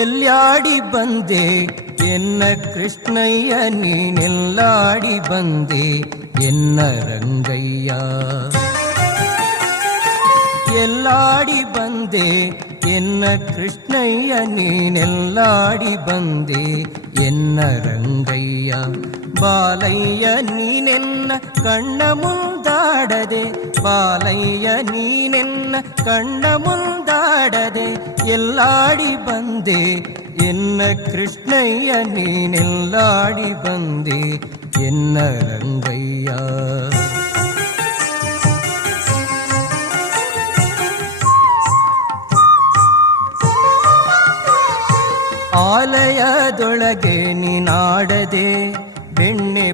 ಎಲ್ಲಾಡಿ ಬಂದೆ ಎನ್ನ ಕೃಷ್ಣಯ್ಯ ನೀನೆಲ್ಲಾಡಿ ಬಂದೆ ಎನ್ನ ರಂಗಯ್ಯ. ಎಲ್ಲಾಡಿ ಬಂದೆ ಎನ್ನ ಕೃಷ್ಣಯ್ಯ ನೀನೆಲ್ಲಾಡಿ ಬಂದೆ ಎನ್ನ ರಂಗಯ್ಯ. ಬಾಲಯ್ಯ ನೀನೆನ್ನ ಕಣ್ಣ ಮುಂದಾಡದೆ, ಬಾಲಯ್ಯ ನೀನೆನ್ನ ಕಣ್ಣ ಮುಂದಾಡದೆ ಎಲ್ಲಾಡಿ ಬಂದೆ ಎನ್ನ ಕೃಷ್ಣಯ್ಯ ನೀನೆಲ್ಲಾಡಿ ಬಂದೆ ಎನ್ನ ರಂಗಯ್ಯ. ಆಲಯದೊಳಗೆ ನೀನಾಡದೆ ಬೆಣ್ಣೆ